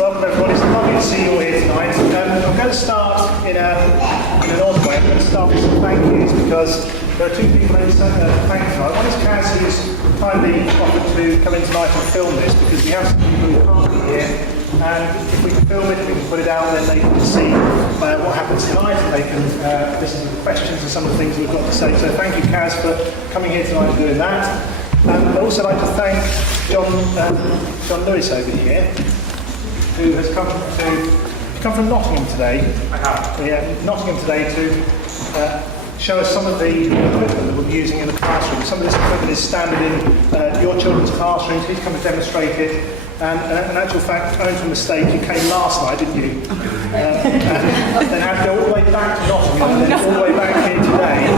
Welcome everybody, it's lovely to see you all here tonight. I'm going to start in an odd way. I'm going to start with some thank yous because there are two people who thank tonight. One is Kaz, who's kindly offered to come in tonight and film this because we have some people who can't be here, and if we can film it, we can put it out, then they can see what happens tonight and they can listen to the questions and some of the things we've got to say. So thank you, Kaz, for coming here tonight and doing that. I'd also like to thank John Lewis over here, who has come from Nottingham today. I have. Yeah, Nottingham today to show us some of the equipment that we're using in the classroom. Some of this equipment is standard in your children's classrooms. He's come to demonstrate it. And in actual fact, owing to a mistake, you came last night, didn't you? And then had to go all the way back to Nottingham and then all the way back here today.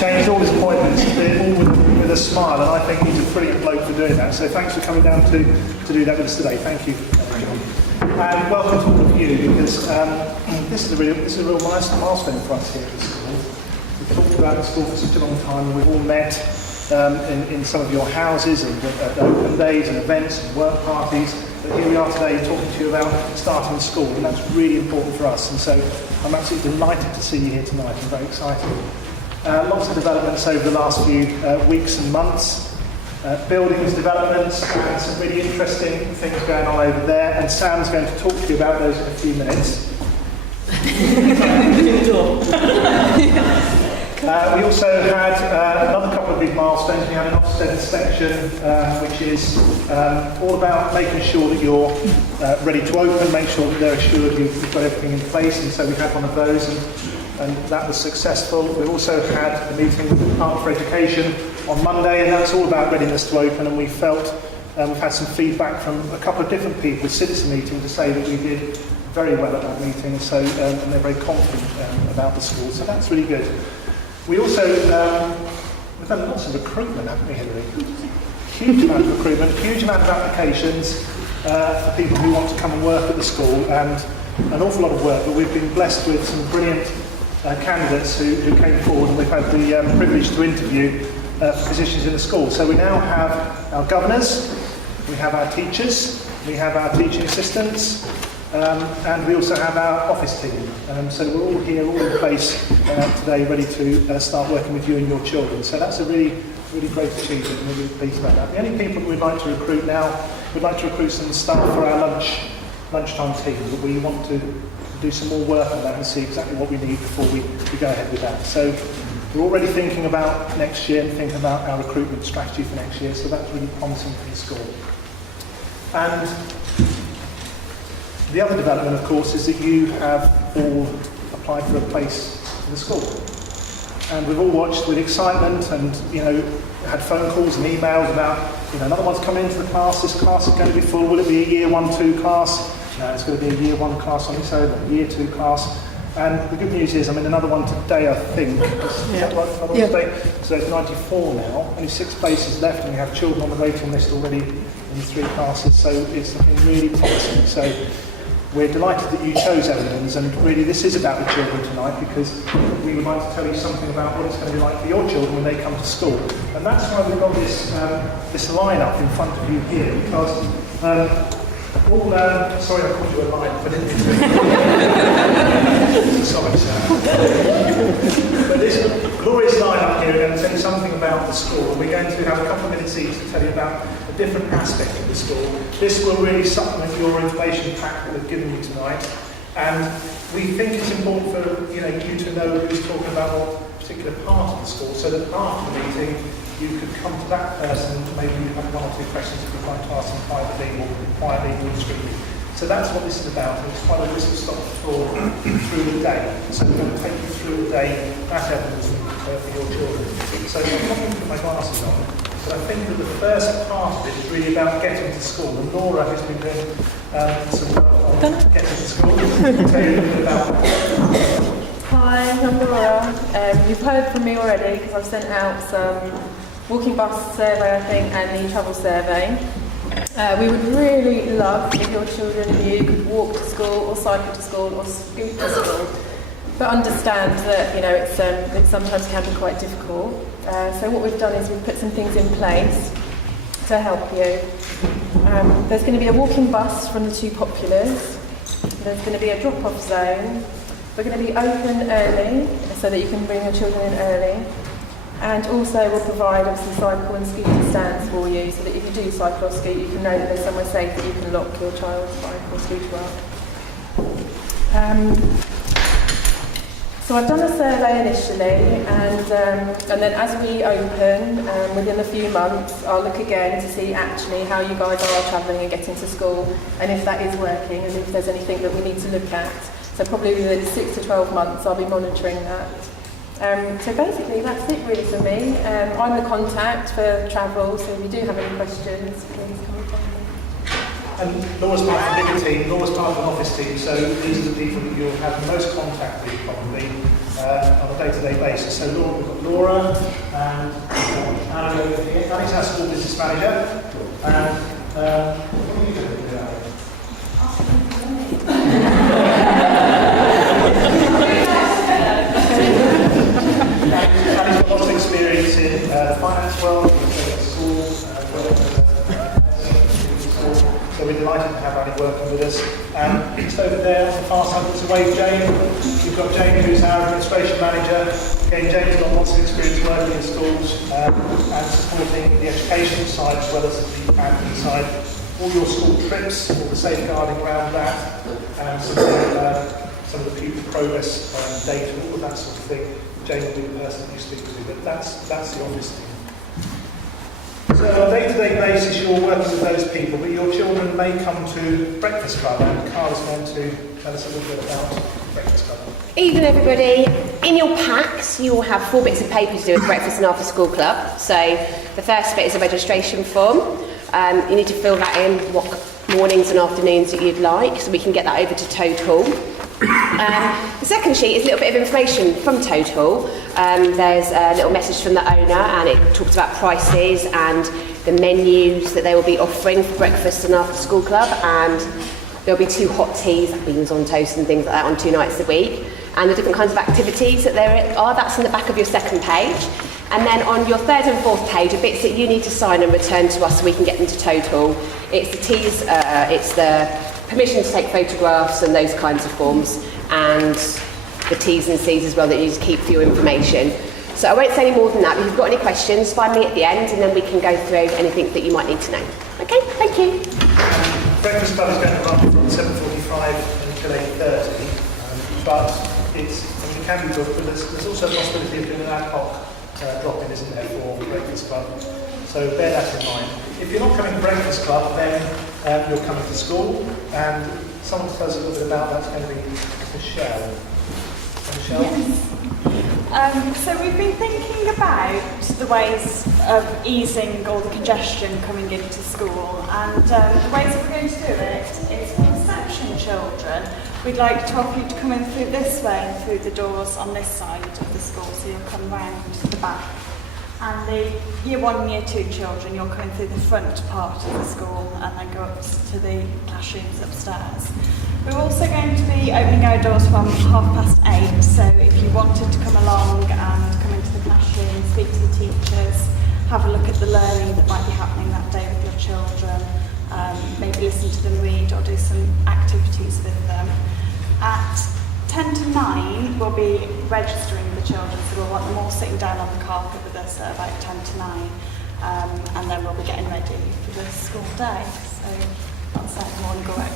Changed all his appointments, did it all with a smile, and I think he's a brilliant bloke for doing that. So thanks for coming down to do that with us today. Thank you, John. And welcome to all of you, because this is a real milestone for us here at the school. We've talked about the school for such a long time, and we've all met in some of your houses and at open days and events and work parties. But here we are today talking to you about starting school, and that's really important for us. And so I'm absolutely delighted to see you here tonight. I'm very excited. Lots of developments over the last few weeks and months. Buildings developments and some really interesting things going on over there. And Sam's going to talk to you about those in a few minutes. We also had another couple of big milestones. We had an Ofsted inspection, which is all about making sure that you're ready to open, make sure that they're assured you've got everything in place, and so we had one of those, and that was successful. We also had a meeting with the Department for Education on Monday, and that's all about readiness to open, and we felt we've had some feedback from a couple of different people, citizen meeting, to say that we did very well at that meeting, so and they're very confident about the school, so that's really good. We also, we've done lots of recruitment, haven't we, Hilary? Huge amount of recruitment, huge amount of applications for people who want to come and work at the school, and an awful lot of work, but we've been blessed with some brilliant candidates who came forward, and we've had the privilege to interview for positions in the school. So we now have our governors, we have our teachers, we have our teaching assistants, and we also have our office team. So we're all here, all in place today, ready to start working with you and your children. So that's a really, really great achievement, and we're really pleased about that. The only people that we'd like to recruit now, we'd like to recruit some staff for our lunchtime team, but we want to do some more work on that and see exactly what we need before we go ahead with that. So we're already thinking about next year and thinking about our recruitment strategy for next year, so that's really promising for the school. And the other development, of course, is that you have all applied for a place in the school. And we've all watched with excitement and, had phone calls and emails about, another one's coming into the class, this class is going to be full, will it be a year 1-2 class? No, it's going to be a year 1 class on its own, a year 2 class. And the good news is, I'm in another one today, I think. Is that right? Another one today? So there's 94 now, only 6 places left, and we have children on the waiting list already in 3 classes, so it's looking really promising. So we're delighted that you chose Evendons, and really this is about the children tonight, because we would like to tell you something about what it's going to be like for your children when they come to school. And that's why we've got this line-up in front of you here, because sorry I called you a line, but sorry, sir. But this glorious line-up here, we're going to tell you something about the school, and we're going to have a couple of minutes each to tell you about a different aspect of the school. This will really supplement your information pack that we've given you tonight, and we think it's important for you to know who's talking about what particular part of the school, so that after the meeting you could come to that person, maybe you have 1 or 2 questions if you'd like to ask them privately or quietly or discreetly. So that's what this is about, and it's quite a whistle-stop tour through the day. So we're going to take you through the day at Evendons for your children. So I'm not going to put my glasses on, but I think that the first part of it is really about getting to school. And Laura has been doing some work on getting to school. Tell you a little bit about that. Hi, I'm Laura. You've heard from me already because I've sent out some walking bus survey, I think, and the travel survey. We would really love if your children and you could walk to school or cycle to school or scoot to school, but understand that it sometimes can be quite difficult. So what we've done is we've put some things in place. to help you. There's going to be a walking bus from the two populars. There's going to be a drop-off zone. We're going to be open early so that you can bring your children in early. And also we'll provide obviously cycle and scooter stands for you so that if you do cycle or scoot, you can know that there's somewhere safe that you can lock your child's bike or scooter up. So I've done a survey initially, and then as we open, within a few months, I'll look again to see actually how you guys are travelling and getting to school, and if that is working, and if there's anything that we need to look at. So probably within 6 to 12 months, I'll be monitoring that. So basically, that's it really for me. I'm the contact for travel, so if you do have any questions, please come and find me. And Laura's part of the bigger team, Laura's part of an office team, so these are the people that you'll have the most contact with probably on a day-to-day basis. So Laura, we've got Laura and Ali over here. Ali's our school business manager. And what are you doing with Ali? Ali's got lots of experience in the finance world, at school, so we're delighted to have Ali working with us. Just over there on the far side, it's away Jane. We've got Jane, who's our administration manager. Again, Jane's got lots of experience working in schools and supporting the education side as well as the admin side. All your school trips, all the safeguarding around that, and some of the pupil progress data, all of that sort of thing. Jane will be the person that you speak to, but that's the obvious thing. So on a day-to-day basis, you're working with those people, but your children may come to Breakfast Club, and Carla's going to tell us a little bit about Breakfast Club. Evening everybody. In your packs you will have 4 bits of paper to do with Breakfast and After School Club. So the first bit is a registration form. You need to fill that in, what mornings and afternoons that you'd like, so we can get that over to Total. The second sheet is a little bit of information from Total. There's a little message from the owner, and it talks about prices and the menus that they will be offering for Breakfast and After School Club, and there'll be 2 hot teas, beans on toast and things like that on 2 nights a week, and the different kinds of activities that there are. That's in the back of your second page. And then on your 3rd and 4th page are bits that you need to sign and return to us so we can get them to Total. It's the teas, it's the permission to take photographs and those kinds of forms, and the T's and C's as well that you need to keep for your information. So I won't say any more than that, but if you've got any questions, find me at the end and then we can go through anything that you might need to know. Okay, thank you. Breakfast Club is going to run from 7:45 until 8:30, but it can be booked, but there's also a possibility of doing an ad hoc drop-in, isn't there, for Breakfast Club. So bear that in mind. If you're not coming to Breakfast Club, then you're coming to school, and someone to tell us a little bit about that's going to be Michelle. Michelle? Yes. So we've been thinking about the ways of easing all the congestion coming into school, and the ways that we're going to do it is for reception children. We'd like to offer you to come in through this way, through the doors on this side of the school, so you'll come round to the back. And the Year 1 and Year 2 children, you're coming through the front part of the school and then go up to the classrooms upstairs. We're also going to be opening our doors from 8:30, so if you wanted to come along and come into the classroom, speak to the teachers, have a look at the learning that might be happening that day with your children, maybe listen to them read or do some activities with them. At 10 to 9, we'll be registering the children, so we'll want them all sitting down on the carpet with us at about 10 to 9, and then we'll be getting ready for the school day. So that's that morning work.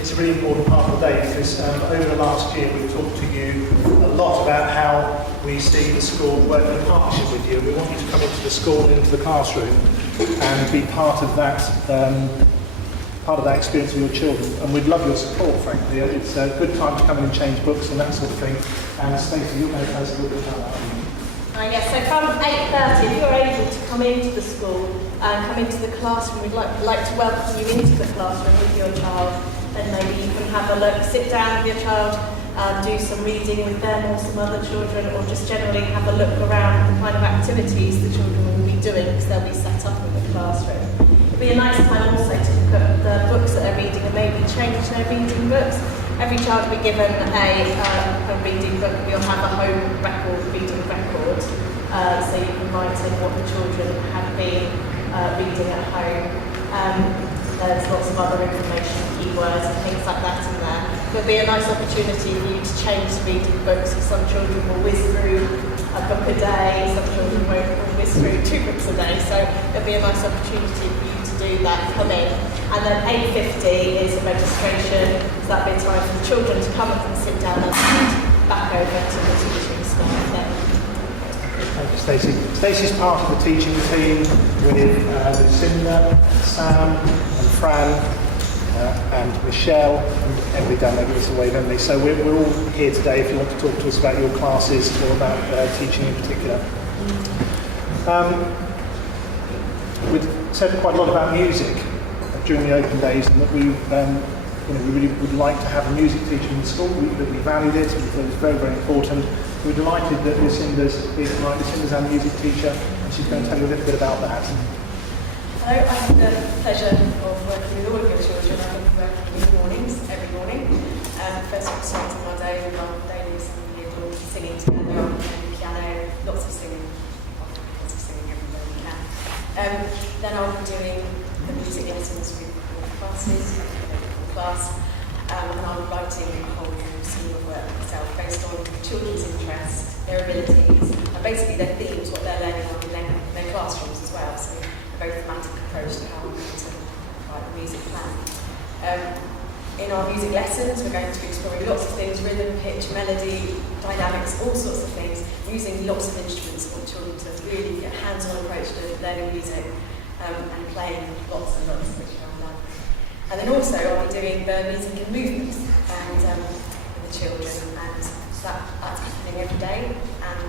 It's a really important part of the day because over the last year we've talked to you a lot about how we see the school working in partnership with you. We want you to come into the school and into the classroom and be part of that experience with your children, and we'd love your support, frankly. It's a good time to come in and change books and that sort of thing. And Stacey, you're going to tell us a little bit about that. Yes, so from 8:30, if you're able to come into the school and come into the classroom, we'd like to welcome you into the classroom with your child, and maybe you can have a look, sit down with your child, do some reading with them or some other children, or just generally have a look around the kind of activities the children will be doing because they'll be set up in the classroom. It'll be a nice time also to look at the books that they're reading and maybe change their reading books. Every child will be given a reading book. We'll have a home record, reading record, so you can write in what the children have been reading at home. There's lots of other information, keywords and things like that in there. It'll be a nice opportunity for you to change the reading books. Some children will whiz through a book a day, some children will whiz through 2 books a day, so it'll be a nice opportunity for you to do that, come in. And then 8:50 is a registration, so that'll be a time for the children to come up and sit down and back over to the teaching staff then. Thank you, Stacey. Stacey's part of the teaching team with Lucinda, Sam, and Fran, and Michelle, and Emily down there, give us a wave, Emily. So we're all here today if you want to talk to us about your classes or about teaching in particular. We've said quite a lot about music during the open days, and that we really would like to have a music teacher in the school. That we valued it, and we thought it was very, very important. We're delighted that Lucinda's here tonight. Lucinda's our music teacher, and she's going to tell you a little bit about that. Hello, I have the pleasure of working with all of your children. I've been working in the mornings, every morning. First of all, starting my day with our daily assembly, singing together on the piano, lots of singing everybody can. Then I'll be doing the music lessons with all the classes, and I'm writing a whole scheme of work myself based on children's interests, their abilities, and basically their themes, what they're learning on in their classrooms as well. So a very thematic approach to how we're going to write a music plan. In our music lessons, we're going to be exploring lots of things: rhythm, pitch, melody, dynamics, all sorts of things, using lots of instruments for children to really get a hands-on approach to learning music and playing lots and lots, which I love. And then also I'll be doing the music and movement with the children, and that's happening every day, and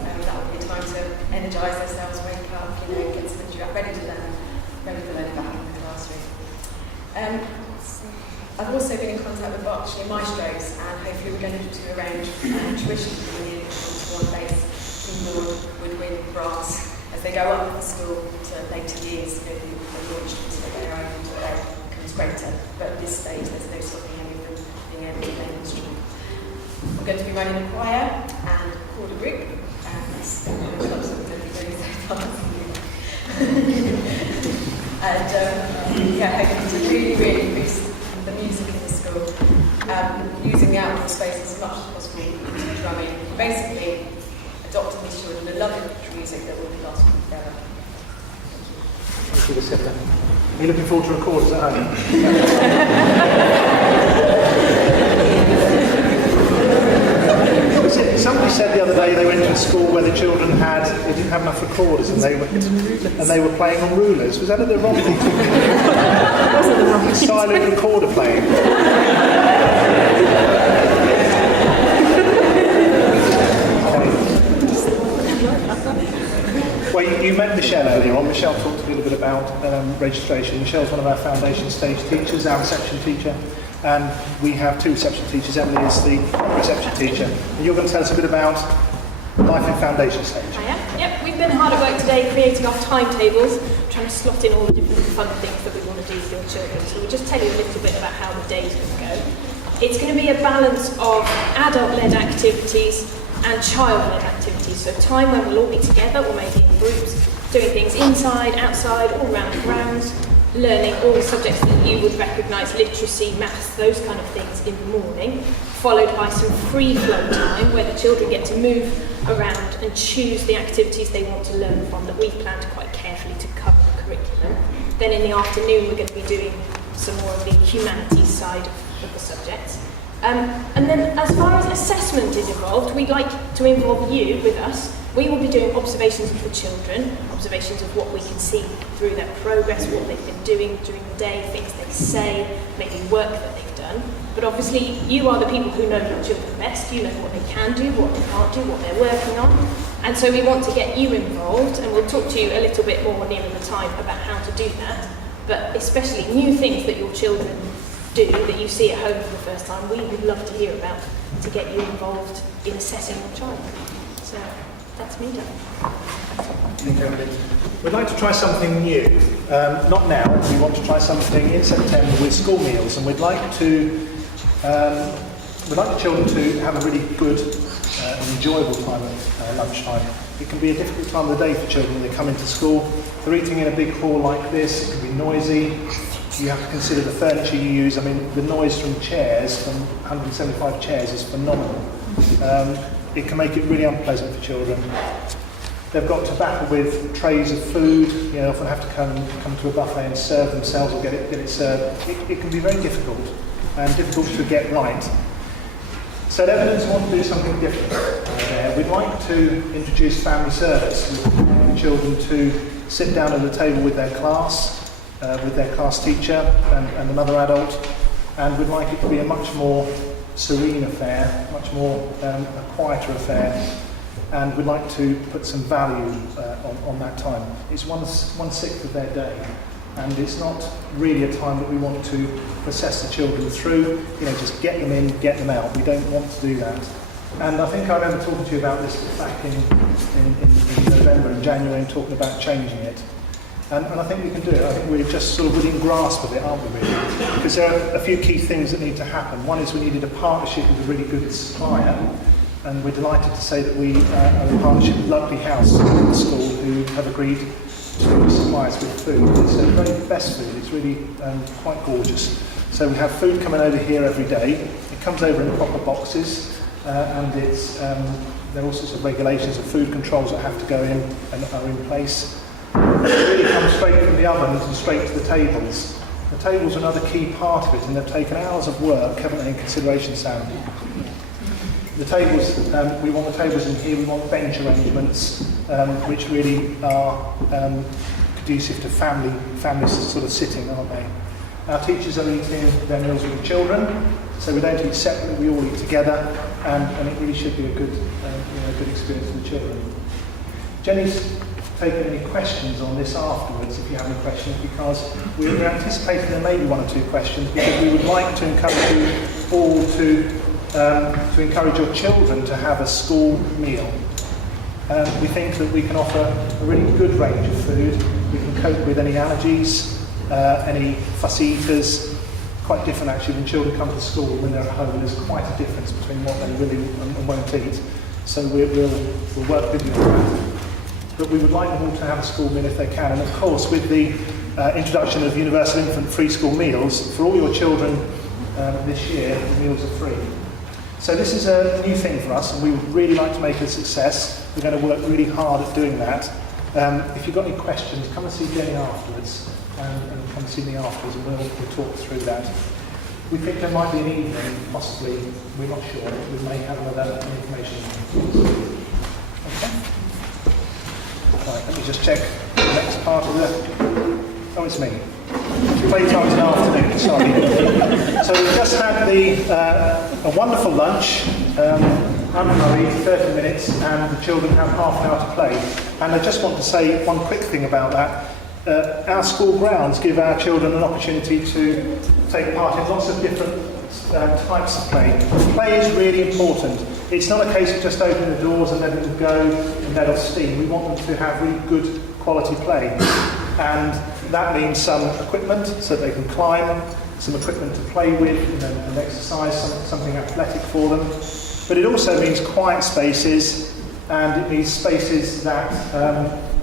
that will be a time to energise themselves, wake up, get some energy up, ready for learning back in the classroom. I've also been in contact with Berkshire Maestros, and hopefully we're going to arrange tuition for the one bass, keyboard, woodwind, brass, as they go up in the school to later years, the launch into their own greater, but at this stage there's no stopping any of them being able to play an instrument. I'm going to be running a choir and a choral group, and that's lots of going to be doing so far. And hoping to really boost the music in the school, using the outdoor space as much as possible to drumming. Basically, adopting these children a love of music that will last forever. Thank you, Lucinda. Are you looking forward to recorders at home? Somebody said the other day they went to a school where the children didn't have enough recorders, and they were playing on rulers. Was that at the wrong thing? Wasn't the wrong silent recorder playing? Well, you met Michelle earlier on. Michelle talked a little bit about registration. Michelle's one of our foundation stage teachers, our reception teacher, and we have 2 reception teachers. Emily is the reception teacher. And you're going to tell us a bit about life in foundation stage. I am. Yep, we've been hard at work today creating our timetables, trying to slot in all the different fun things that we want to do with your children. So we'll just tell you a little bit about how the day's going to go. It's going to be a balance of adult-led activities and child-led activities, so time when we'll all be together or maybe in groups, doing things inside, outside, all around the grounds, learning all the subjects that you would recognise, literacy, maths, those kind of things in the morning, followed by some free flow time where the children get to move around and choose the activities they want to learn from that we've planned quite carefully to cover the curriculum. Then in the afternoon we're going to be doing some more of the humanities side of the subjects. And then as far as assessment is involved, we'd like to involve you with us. We will be doing observations of the children, observations of what we can see through their progress, what they've been doing during the day, things they say, maybe work that they've done. But obviously you are the people who know your children best. You know what they can do, what they can't do, what they're working on. And so we want to get you involved, and we'll talk to you a little bit more nearer the time about how to do that. But especially new things that your children do that you see at home for the first time, we would love to hear about to get you involved in assessing your child. So that's me done. Thank you, Emily. We'd like to try something new. Not now. We want to try something in September with school meals, and we'd like the children to have a really good and enjoyable time at lunchtime. It can be a difficult time of the day for children when they come into school. They're eating in a big hall like this, it can be noisy. You have to consider the furniture you use. I mean, the noise from chairs, from 175 chairs, is phenomenal. It can make it really unpleasant for children. They've got to battle with trays of food. You know, often have to come to a buffet and serve themselves or get it served. It can be very difficult and difficult to get right. So at Evendons want to do something different there. We'd like to introduce family service. We want children to sit down at the table with their class teacher and another adult, and we'd like it to be a much more serene affair, much more a quieter affair, and we'd like to put some value on that time. It's 1/6 of their day, and it's not really a time that we want to process the children through, you know, just get them in, get them out. We don't want to do that. And I think I remember talking to you about this back in November and January and talking about changing it. And I think we can do it. I think we're just sort of within grasp of it, aren't we, really? Because there are a few key things that need to happen. One is we needed a partnership with a really good supplier, and we're delighted to say that we are in partnership with Lovely House in the school, who have agreed to supply us with food. It's the very best food. It's really quite gorgeous. So we have food coming over here every day. It comes over in proper boxes, and it's there are all sorts of regulations of food controls that have to go in and are in place. It really comes straight from the ovens and straight to the tables. The tables are another key part of it, and they've taken hours of work, haven't they, in consideration, Sam? The tables, we want the tables in here, we want bench arrangements, which really are conducive to family sort of sitting, aren't they? Our teachers are eating their meals with the children, so we don't eat separately, we all eat together, and it really should be a good experience for the children. Jenny's taken any questions on this afterwards, if you have any questions, because we're anticipating there may be one or two questions, because we would like to encourage you all to encourage your children to have a school meal. We think that we can offer a really good range of food. We can cope with any allergies, any fussy eaters. Quite different actually when children come to school and when they're at home. There's quite a difference between what they really and won't eat. So we'll work with you on that. But we would like them all to have a school meal if they can. And of course, with the introduction of universal infant free school meals, for all your children this year, the meals are free. So this is a new thing for us, and we would really like to make it a success. We're going to work really hard at doing that. If you've got any questions, come and see Jenny afterwards, and come and see me afterwards, and we'll talk through that. We think there might be an evening, possibly, we're not sure, we may have another information. Okay. Right, let me just check the next part of the... Oh, it's me. Playtime in the afternoon, sorry. So we've just had a wonderful lunch, unhurried, 30 minutes, and the children have half an hour to play. And I just want to say one quick thing about that. Our school grounds give our children an opportunity to take part in lots of different types of play. Play is really important. It's not a case of just opening the doors and letting them go and let off steam. We want them to have really good quality play. And that means some equipment so that they can climb, some equipment to play with and exercise, something athletic for them. But it also means quiet spaces, and it means spaces that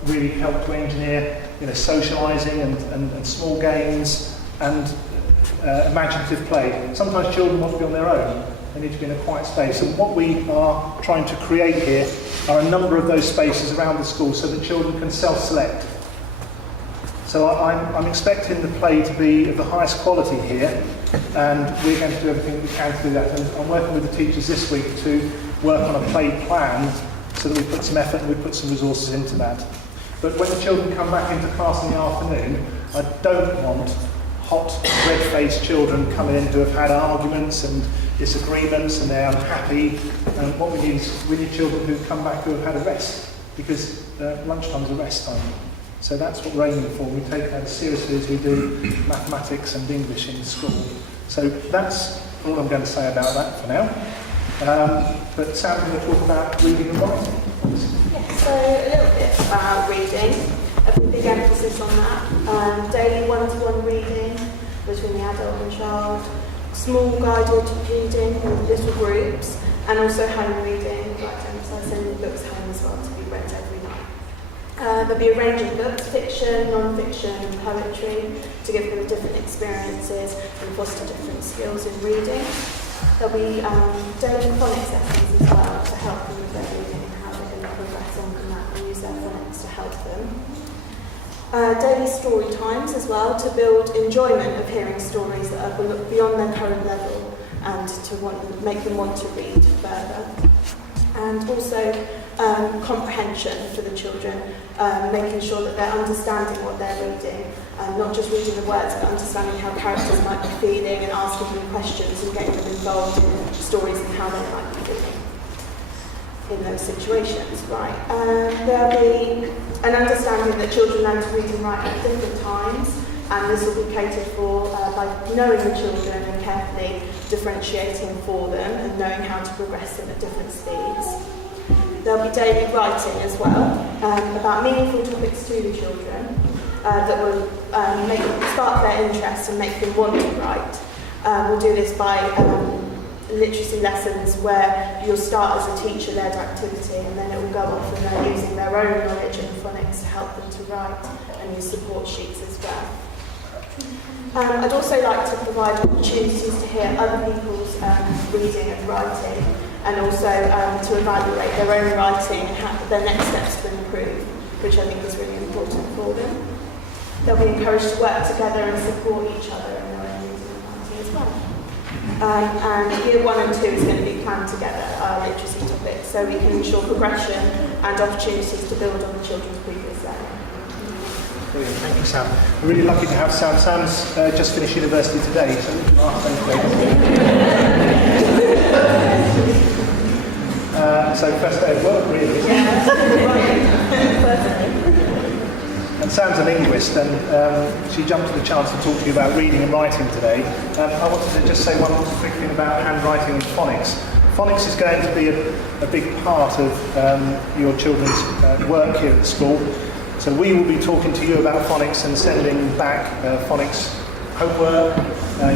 really help to engineer socialising and small games and imaginative play. Sometimes children want to be on their own. They need to be in a quiet space. And what we are trying to create here are a number of those spaces around the school so that children can self-select. So I'm expecting the play to be of the highest quality here, and we're going to do everything we can to do that. And I'm working with the teachers this week to work on a play plan so that we put some effort and we put some resources into that. But when the children come back into class in the afternoon, I don't want hot, red-faced children coming in who have had arguments and disagreements and they're unhappy. And what we need is children who come back who have had a rest, because lunchtime is a rest time. So that's what we're aiming for. We take that as seriously as we do mathematics and English in school. So that's all I'm going to say about that for now. But Sam's going to talk about reading and writing. Yes, so a little bit about reading. A big emphasis on that. Daily one-to-one reading between the adult and child. small guided reading in little groups, and also home reading, like to emphasise sending books home as well to be read every night. There'll be a range of books, fiction, non-fiction, and poetry, to give them different experiences and foster different skills in reading. There'll be daily phonics lessons as well to help them with their reading and how they can progress on from that and use their phonics to help them. Daily story times as well to build enjoyment of hearing stories that are beyond their current level and to make them want to read further. And also comprehension for the children, making sure that they're understanding what they're reading, not just reading the words, but understanding how characters might be feeling and asking them questions and getting them involved in stories and how they might be feeling in those situations. Right. There'll be an understanding that children learn to read and write at different times, and this will be catered for by knowing the children and carefully differentiating for them and knowing how to progress them at different speeds. There'll be daily writing as well, about meaningful topics to the children that will spark their interest and make them want to write. We'll do this by literacy lessons where you'll start as a teacher-led activity and then it will go off and they're using their own knowledge and phonics to help them to write and use support sheets as well. I'd also like to provide opportunities to hear other people's reading and writing, and also to evaluate their own writing and their next steps to improve, which I think is really important for them. They'll be encouraged to work together and support each other in their own reading and writing as well. And year 1 and 2 is going to be planned together, our literacy topics, so we can ensure progression and opportunities to build on the children's previous learning. Brilliant, thank you, Sam. We're really lucky to have Sam. Sam's just finished university today, so we can ask so first day of work, really. And Sam's a linguist, and she jumped at the chance to talk to you about reading and writing today. I wanted to just say one quick thing about handwriting and phonics. Phonics is going to be a big part of your children's work here at the school. So we will be talking to you about phonics and sending back phonics homework.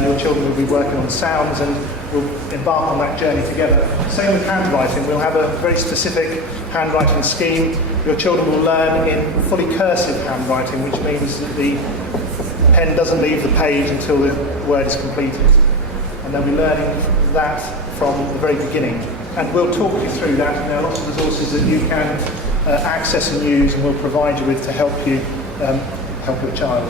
Your children will be working on sounds and we'll embark on that journey together. Same with handwriting. We'll have a very specific handwriting scheme. Your children will learn in fully cursive handwriting, which means that the pen doesn't leave the page until the word is completed. And they'll be learning that from the very beginning. And we'll talk you through that. There are lots of resources that you can access and use, and we'll provide you with to help you help your child.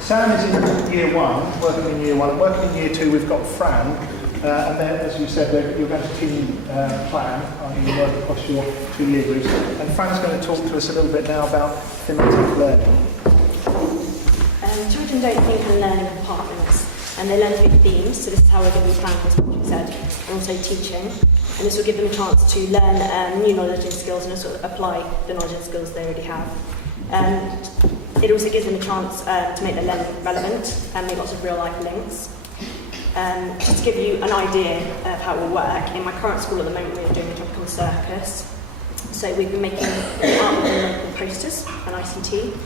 Sam is in year 1, working in year 1, and working in year 2 we've got Fran, and then, as you said, you're going to team plan, you work across your 2 year groups, and Fran's going to talk to us a little bit now about thematic learning. Children don't think and learn in compartments, and they learn through themes, so this is how we're going to be planning this, what you said, and also teaching. And this will give them a chance to learn new knowledge and skills and also apply the knowledge and skills they already have. It also gives them a chance to make their learning relevant and make lots of real life links. Just to give you an idea of how it will work, in my current school at the moment we're doing a topic on circus. So we've been making art with local posters and ICT.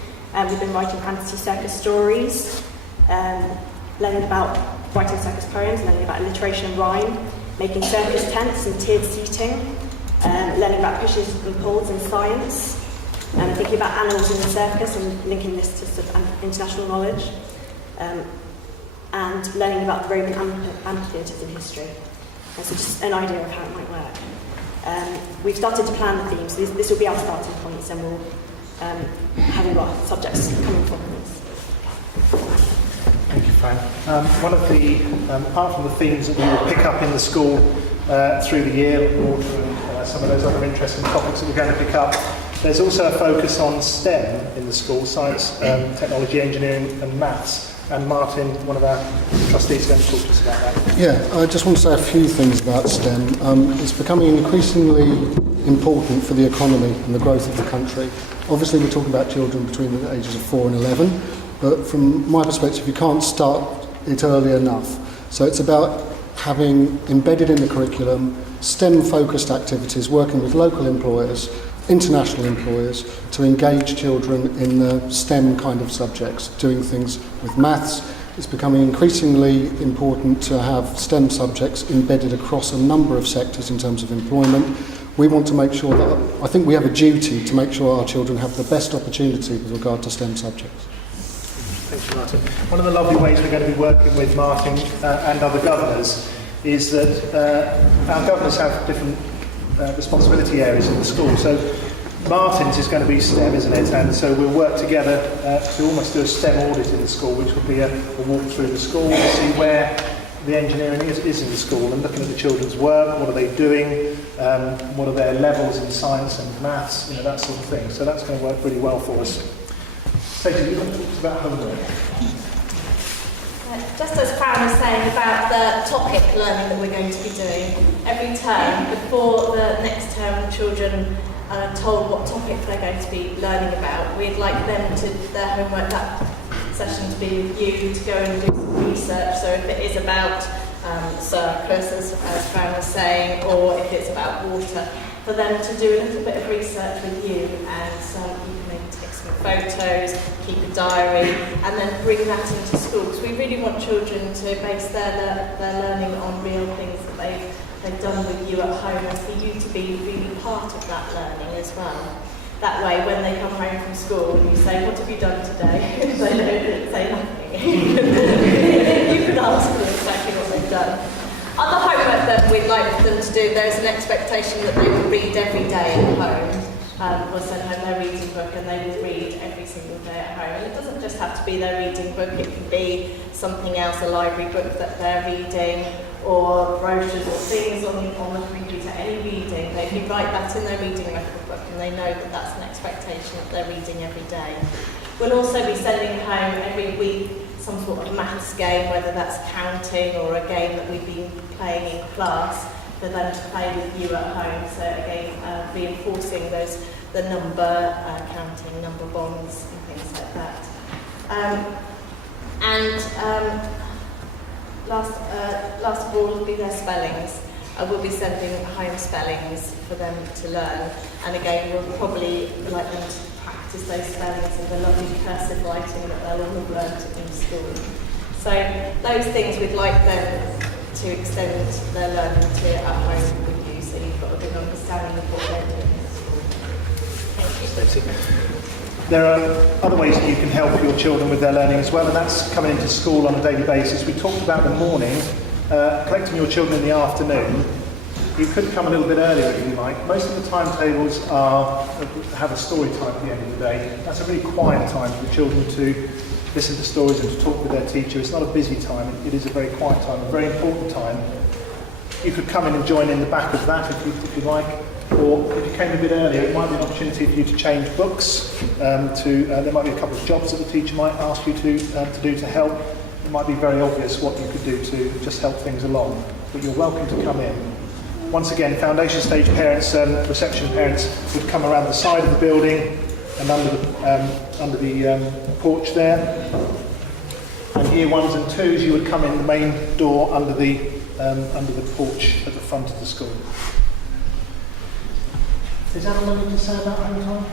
We've been writing fantasy circus stories, learning about writing circus poems, learning about alliteration and rhyme, making circus tents and tiered seating, learning about pushes and pulls in science, thinking about animals in the circus and linking this to sort of international knowledge, and learning about the Roman amphitheatres in history. And so just an idea of how it might work. We've started to plan the themes, so this will be our starting points, and we'll have all our subjects coming from this. Thank you, Fran. One of the, apart from the themes that we will pick up in the school through the year, water and some of those other interesting topics that we're going to pick up, there's also a focus on STEM in the school, science, technology, engineering and maths. And Martin, one of our trustees, is going to talk to us about that. Yeah, I just want to say a few things about STEM. It's becoming increasingly important for the economy and the growth of the country. Obviously, we're talking about children between the ages of 4 and 11, but from my perspective, you can't start it early enough. So it's about having embedded in the curriculum STEM-focused activities, working with local employers, international employers to engage children in the STEM kind of subjects, doing things with maths. It's becoming increasingly important to have STEM subjects embedded across a number of sectors in terms of employment. We want to make sure that, I think we have a duty to make sure our children have the best opportunity with regard to STEM subjects. Thank you, Martin. One of the lovely ways we're going to be working with Martin and other governors is that our governors have different responsibility areas in the school. So Martin's is going to be STEM, isn't it? And so we'll work together to almost do a STEM audit in the school, which will be a walk through the school to see where the engineering is in the school and looking at the children's work, what are they doing, what are their levels in science and maths, that sort of thing. So that's going to work really well for us. Stacey, you want to talk about homework? Just as Fran was saying about the topic learning that we're going to be doing, every term, before the next term, children are told what topic they're going to be learning about. We'd like them to, their homework, that session to be reviewed, to go and do some research. So if it is about circus, as Fran was saying, or if it's about water, for them to do a little bit of research with you, and you can maybe take some photos, keep a diary, and then bring that into school. Because we really want children to base their learning on real things that they've done with you at home, and for you to be really part of that learning as well. That way, when they come home from school and you say, "What have you done today?" they don't say nothing. You can ask them exactly what they've done. Other homework that we'd like them to do, there's an expectation that they will read every day at home. We'll send home their reading book and they will read every single day at home. And it doesn't just have to be their reading book, it can be something else, a library book that they're reading, or brochures or things on the computer, any reading. They can write that in their reading record book and they know that that's an expectation that they're reading every day. We'll also be sending home every week some sort of maths game, whether that's counting or a game that we've been playing in class, for them to play with you at home. So again, reinforcing the number counting, number bonds and things like that. Last of all will be their spellings. We'll be sending home spellings for them to learn, and again we'll probably like them to practice those spellings and the lovely cursive writing that they'll all have learnt in school. So those things we'd like them to extend their learning to at home with you, so you've got a good understanding of what they're doing at school. Thank you. Stacey. There are other ways that you can help your children with their learning as well, and that's coming into school on a daily basis. We talked about the morning, collecting your children in the afternoon. You could come a little bit earlier if you like. Most of the timetables have a story time at the end of the day. That's a really quiet time for the children to listen to stories and to talk with their teacher. It's not a busy time, it is a very quiet time, a very important time. You could come in and join in the back of that if you like, or if you came a bit earlier, it might be an opportunity for you to change books. There might be a couple of jobs that the teacher might ask you to do to help. It might be very obvious what you could do to just help things along, but you're welcome to come in. Once again, foundation stage parents, reception parents would come around the side of the building and under the porch there. And year ones and twos, you would come in the main door under the porch at the front of the school. Is that all I need to say about home time?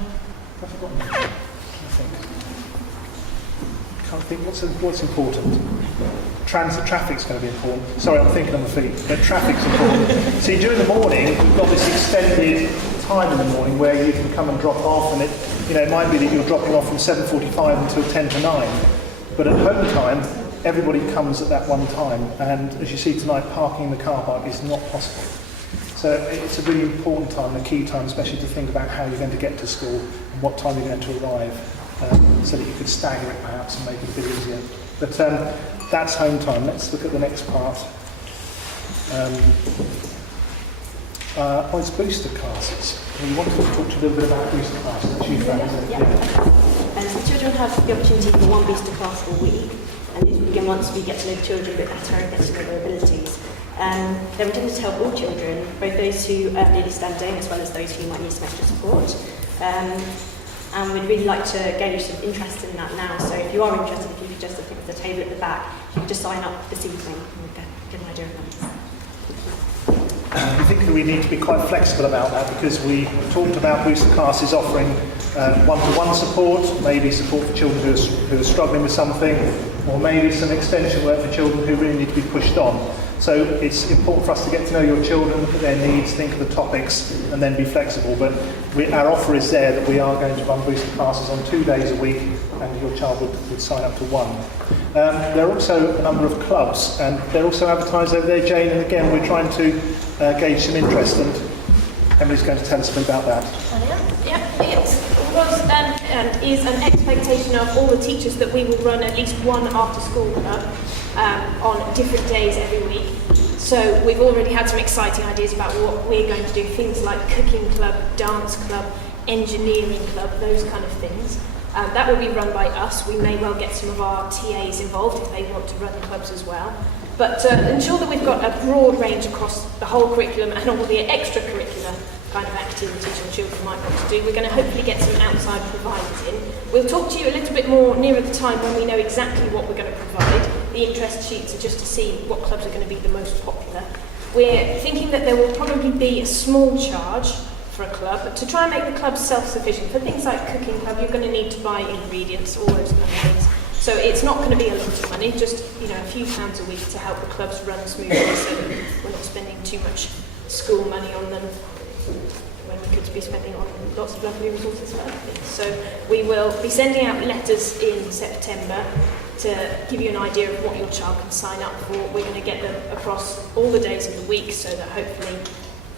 I've forgotten. Can't think what's important. Traffic's going to be important. Sorry, I'm thinking on my feet, but traffic's important. See, during the morning, we've got this extended time in the morning where you can come and drop off, and it might be that you're dropping off from 7:45 until 10 to 9. But at home time, everybody comes at that one time, and as you see tonight, parking in the car park is not possible. So it's a really important time, a key time, especially to think about how you're going to get to school and what time you're going to arrive, so that you could stagger it perhaps and make it a bit easier. But that's home time. Let's look at the next part. It's booster classes. We wanted to talk to you a little bit about booster classes. That's you, Fran, isn't it? Yeah. And so children have the opportunity for one booster class a week, and this begin once we get to know the children a bit better and get to know their abilities. They're intended to help all children, both those who really stand down as well as those who might need some extra support. And we'd really like to gain some interest in that now. So if you are interested, if you could just look at the table at the back, you could just sign up this evening and we'll get an idea of that. we think that we need to be quite flexible about that, because we talked about booster classes offering one-to-one support, maybe support for children who are struggling with something, or maybe some extension work for children who really need to be pushed on. So it's important for us to get to know your children, look at their needs, think of the topics, and then be flexible. But our offer is there that we are going to run booster classes on 2 days a week, and your child would sign up to one. There are also a number of clubs, and they're also advertised over there, Jane, and again we're trying to gauge some interest, and Emily's going to tell us a bit about that. Yeah, it was and is an expectation of all the teachers that we will run at least one after-school club on different days every week. So we've already had some exciting ideas about what we're going to do, things like cooking club, dance club, engineering club, those kind of things. That will be run by us. We may well get some of our TAs involved if they want to run clubs as well. But to ensure that we've got a broad range across the whole curriculum and all the extracurricular kind of activities your children might want to do, we're going to hopefully get some outside providers in. We'll talk to you a little bit more nearer the time when we know exactly what we're going to provide. The interest sheets are just to see what clubs are going to be the most popular. We're thinking that there will probably be a small charge for a club to try and make the club self-sufficient. For things like cooking club, you're going to need to buy ingredients, all those kind of things. So it's not going to be a lot of money, just a few pounds a week to help the clubs run smoothly, so that we're not spending too much school money on them when we could be spending on lots of lovely resources for other things. So we will be sending out letters in September to give you an idea of what your child can sign up for. We're going to get them across all the days of the week, so that hopefully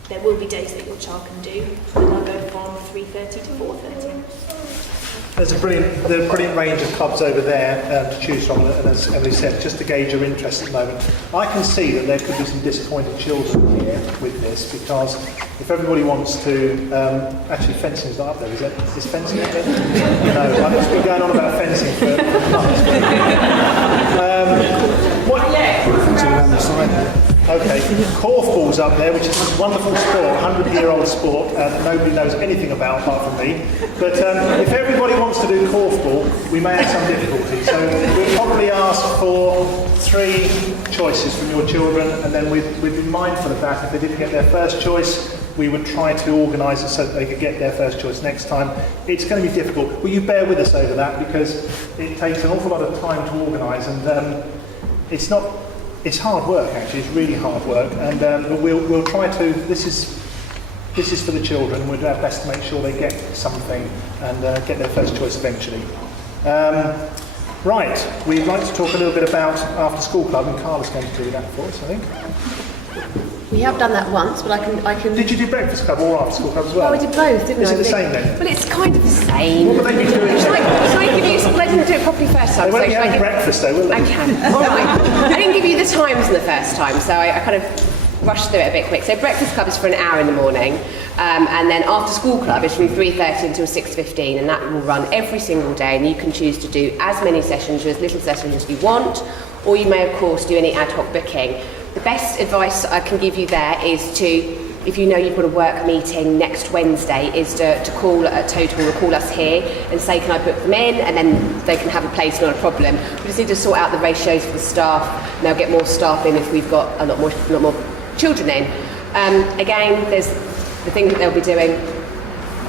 there will be days that your child can do, and they'll go from 3:30 to 4:30. There's a brilliant range of clubs over there to choose from, and as Emily said, just to gauge your interest at the moment. I can see that there could be some disappointed children here with this, because if everybody wants to, actually fencing's not up there, is it? Is fencing up there? No, I've just been going on about fencing for months. Okay, korfball's up there, which is a wonderful sport, 100-year-old sport that nobody knows anything about apart from me. But if everybody wants to do korfball, we may have some difficulty. So we'll probably ask for 3 choices from your children, and then we'd be mindful of that. If they didn't get their first choice, we would try to organise it so that they could get their first choice next time. It's going to be difficult. Will you bear with us over that, because it takes an awful lot of time to organise, and it's hard work, actually. It's really hard work, and we'll try to. This is for the children. We'll do our best to make sure they get something and get their first choice eventually. Right, we'd like to talk a little bit about after school club, and Carla's going to do that for us, I think. We have done that once, but I can... Did you do breakfast club or after school club as well? Oh, we did both, didn't we? Is it the same then? Well, it's kind of the same. What would they be doing? Shall I give you... Well, I didn't do it properly first time. They won't be having breakfast though, will they? I can. All right. I didn't give you the times in the first time, so I kind of rushed through it a bit quick. So breakfast club is for an hour in the morning, and then after school club is from 3:30 until 6:15, and that will run every single day, and you can choose to do as many sessions or as little sessions as you want, or you may, of course, do any ad hoc booking. The best advice I can give you there is to, if you know you've got a work meeting next Wednesday, is to call at Total or call us here and say, can I book them in? And then they can have a place, not a problem. We just need to sort out the ratios for the staff, and they'll get more staff in if we've got a lot more children in. Again, there's the thing that they'll be doing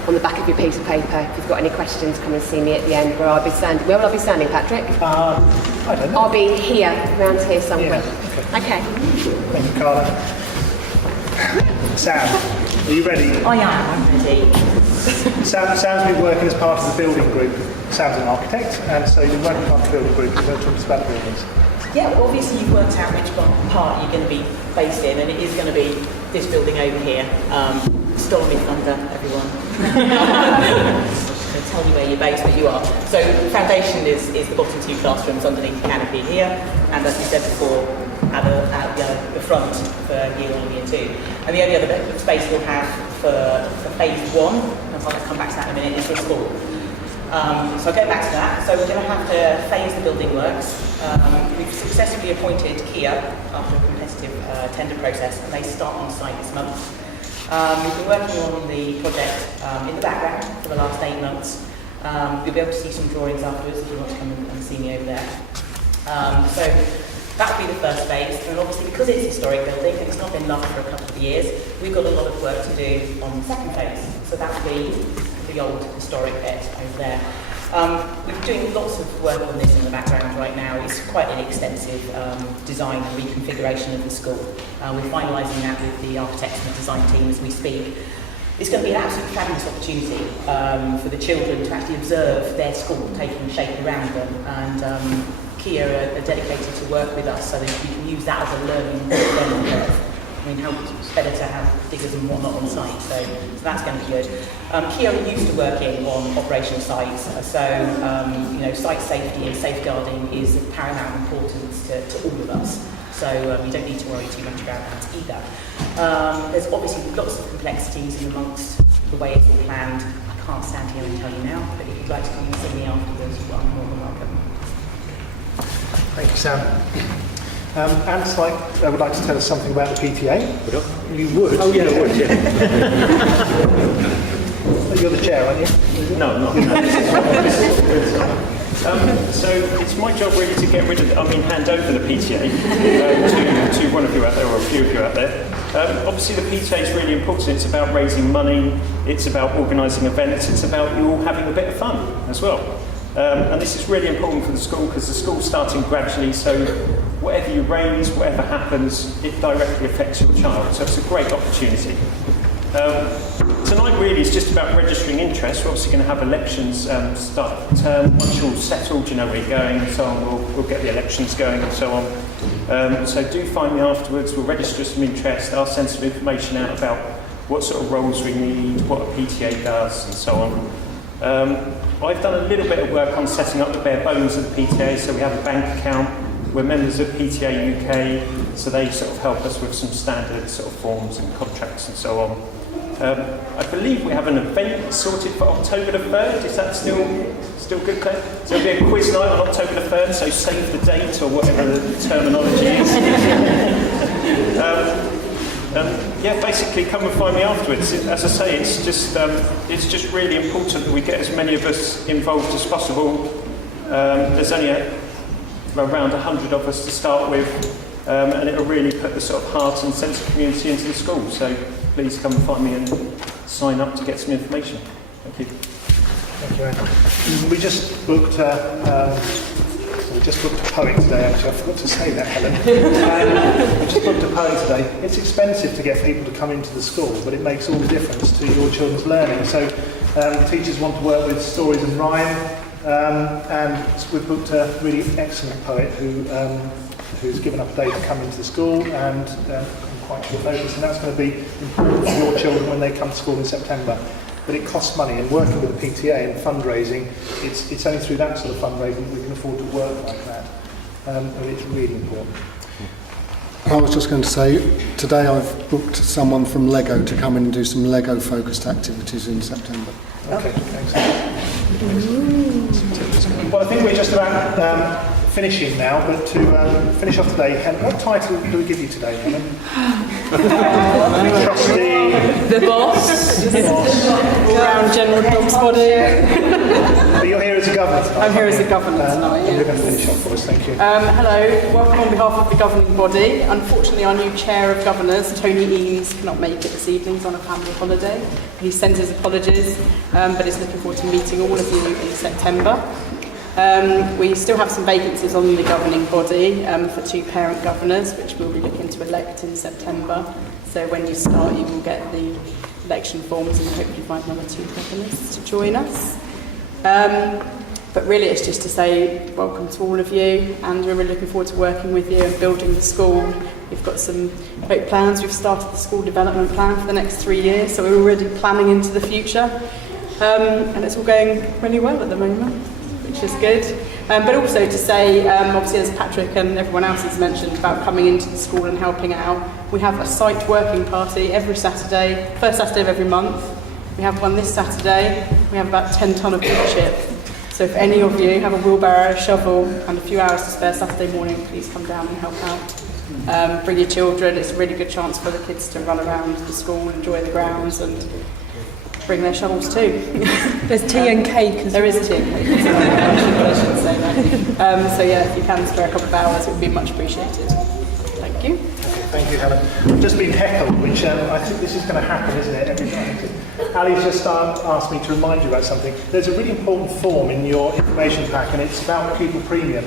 on the back of your piece of paper. If you've got any questions, come and see me at the end where I'll be standing. Where will I be standing, Patrick? I don't know. I'll be here, around here somewhere. Yeah, Okay. Thank you, Carla. Sam, are you ready? I am, I'm ready. Sam's been working as part of the building group. Sam's an architect, and so you've been working part of the building group. You're going to talk to us about buildings. Yeah, well, obviously you've worked out which part you're going to be based in, and it is going to be this building over here. Stole me thunder, everyone. I'll tell you where you're based, but you are. So foundation is the bottom 2 classrooms underneath the canopy here, and as we said before, at the front for year 1 and year 2. And the only other bit of space we'll have for phase 1, and I'll come back to that in a minute, is this hall. So I'll go back to that. So we're going to have to phase the building works. We've successfully appointed Kia after a competitive tender process, and they start on site this month. We've been working on the project in the background for the last 8 months. You'll be able to see some drawings afterwards if you want to come and see me over there. So That will be the first phase, and obviously because it's a historic building and it's not been loved for a couple of years, we've got a lot of work to do on the second phase. So that will be the old historic bit over there. We're doing lots of work on this in the background right now. It's quite an extensive design and reconfiguration of the school. We're finalising that with the architects and the design team as we speak. It's going to be an absolutely fabulous opportunity for the children to actually observe their school taking shape around them, and Kia are dedicated to work with us so that we can use that as a learning curve. I mean, how better to have diggers and whatnot on site, so that's going to be good. Kia are used to working on operational sites, so site safety and safeguarding is of paramount importance to all of us. So you don't need to worry too much about that either. There's obviously lots of complexities in amongst the way it's all planned. I can't stand here and tell you now, but if you'd like to come and see me afterwards, well, I'm more than welcome. Thank you, Sam. Anne would like to tell us something about the PTA. You would? Oh, yeah, I would, yeah. You're the chair, aren't you? No, I'm not. So it's my job really to get rid of, hand over the PTA to one of you out there, or a few of you out there. Obviously the PTA is really important. It's about raising money, it's about organising events, it's about you all having a bit of fun as well. And this is really important for the school because the school's starting gradually, so whatever you raise, whatever happens, it directly affects your child. So it's a great opportunity. Tonight really is just about registering interest. We're obviously going to have elections start the term. Once you're all settled, you know where you're going and so on, we'll get the elections going and so on. So do find me afterwards, we'll register some interest, I'll send some information out about what sort of roles we need, what a PTA does and so on. I've done a little bit of work on setting up the bare bones of the PTA, so we have a bank account. We're members of PTA UK, so they sort of help us with some standard sort of forms and contracts and so on. I believe we have an event sorted for October the 3rd. Is that still good, Claire? So there'll be a quiz night on October the 3rd, so save the date or whatever the terminology is. Basically come and find me afterwards. As I say, it's just really important that we get as many of us involved as possible. There's only around 100 of us to start with, and it'll really put the sort of heart and sense of community into the school. So please come and find me and sign up to get some information. Thank you. Thank you, Anne. We just booked a poet today, actually. I forgot to say that, Helen. We just booked a poet today. It's expensive to get people to come into the school, but it makes all the difference to your children's learning. So teachers want to work with stories and rhyme, and we've booked a really excellent poet who's given up a day to come into the school and quite short notice, and that's going to be important for your children when they come to school in September. But it costs money, and working with the PTA and fundraising, it's only through that sort of fundraising that we can afford to work like that. And it's really important. I was just going to say, today I've booked someone from Lego to come in and do some Lego-focused activities in September. Okay, excellent. Well, I think we're just about finishing now, but to finish off today, Helen, what title do we give you today, Helen? Trustee. The boss. All-round general dog's body. But you're here as a governor tonight. I'm here as a governor tonight, You're going to finish off for us, thank you. Hello, welcome on behalf of the governing body. Unfortunately, our new chair of governors, Tony Eames, cannot make it this evening. He's on a family holiday. He sends his apologies, but is looking forward to meeting all of you in September. We still have some vacancies on the governing body for 2 parent governors, which we'll be looking to elect in September. So when you start, you will get the election forms and hopefully find another 2 governors to join us. But really it's just to say welcome to all of you, and we're really looking forward to working with you and building the school. We've got some great plans. We've started the school development plan for the next 3 years, so we're already planning into the future. And it's all going really well at the moment, which is good. But also to say, obviously as Patrick and everyone else has mentioned about coming into the school and helping out, we have a site working party every Saturday, first Saturday of every month. We have one this Saturday. We have about 10 tonne of wood chip. So if any of you have a wheelbarrow, a shovel and a few hours to spare Saturday morning, please come down and help out. Bring your children. It's a really good chance for the kids to run around the school, enjoy the grounds, and bring their shovels too. There's tea and cake as There is tea and cake. I should say that. so yeah, if you can spare a couple of hours, it would be much appreciated. Thank you. Okay, thank you, Helen. I've just been heckled, which I think this is going to happen, isn't it? Every time. Ali's just asked me to remind you about something. There's a really important form in your information pack, and it's about pupil premium.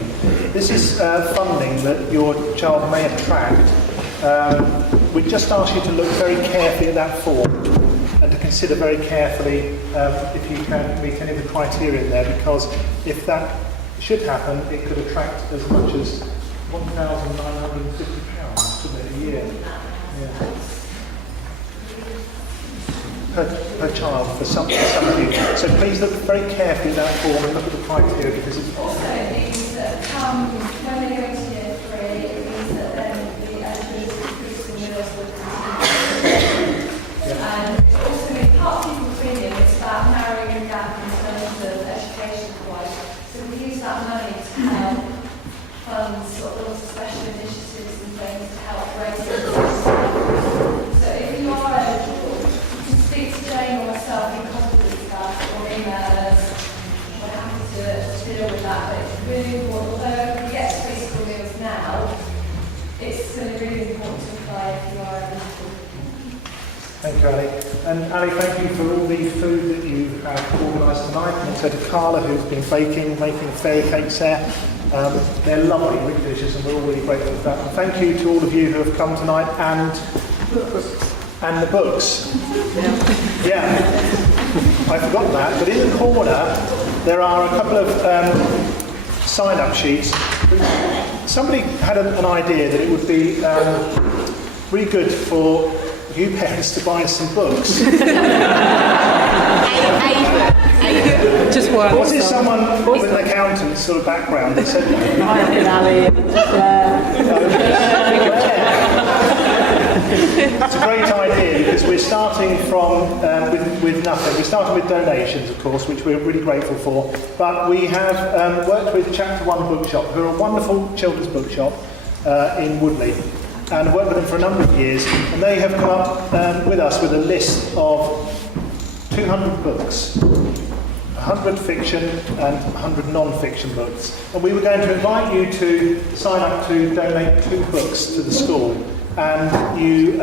This is funding that your child may attract. We'd just ask you to look very carefully at that form and to consider very carefully if you can meet any of the criteria in there, because if that should happen, it could attract as much as £1,950, couldn't it, a year? Yeah. Per child, for some of you. So please look very carefully at that form and look at the criteria, because it's... Also, it means that when they go to year 3, it means that then the eligibility for preschool meals will continue. And it also means part of pupil premium, it's about narrowing the gap in terms of education provided. So we use that money to help fund sort of lots of special initiatives and things to help raise it. So if you are eligible, speak to Jane or myself in confidence about it, or email us. We're happy to deal with that, but it's really important. Although we get to preschool meals now, it's still really important to apply if you are eligible. Thank you, Ali. And Ali, thank you for all the food that you have organised tonight, and also to Carla, who's been making fairy cakes there. They're lovely, really delicious, and we're all really grateful for that. And thank you to all of you who have come tonight, and the books. Yeah, I forgot that, but in the corner there are a couple of sign-up sheets. Somebody had an idea that it would be really good for you parents to buy some books. Just one. Was it someone with an accountant sort of background that said that? It's a great idea, because we're starting from with nothing. We're starting with donations, of course, which we're really grateful for. But we have worked with Chapter 1 Bookshop, who are a wonderful children's bookshop in Woodley, and worked with them for a number of years. And they have come up with us with a list of 200 books, 100 fiction and 100 non-fiction books. And we were going to invite you to sign up to donate 2 books to the school. And you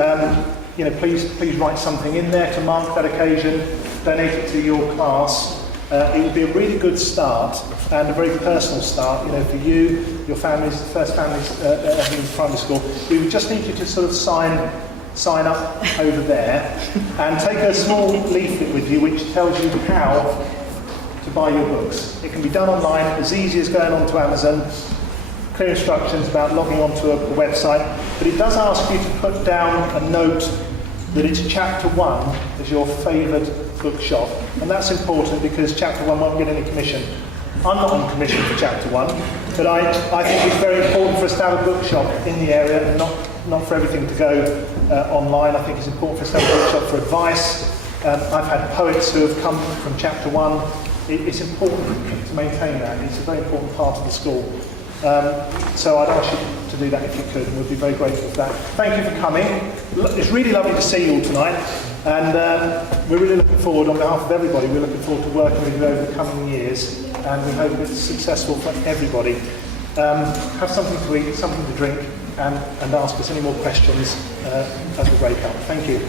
please write something in there to mark that occasion, donate it to your class. It would be a really good start, and a very personal start, for you, your families, the first families at Evendons Primary School. We would just need you to sort of sign up over there, and take a small leaflet with you which tells you how to buy your books. It can be done online, as easy as going onto Amazon. Clear instructions about logging onto a website, but it does ask you to put down a note that it's Chapter 1 as your favoured bookshop, and that's important because Chapter 1 won't get any commission. I'm not on commission for Chapter 1, but I think it's very important for us to have a bookshop in the area, and not for everything to go online. I think it's important for us to have a bookshop for advice. I've had poets who have come from Chapter 1. It's important to maintain that. It's a very important part of the school. So I'd ask you to do that if you could, and we'd be very grateful for that. Thank you for coming. It's really lovely to see you all tonight, and we're really looking forward, on behalf of everybody, we're looking forward to working with you over the coming years, and we hope it's successful for everybody. Have something to eat, something to drink, and ask us any more questions as we break up. Thank you.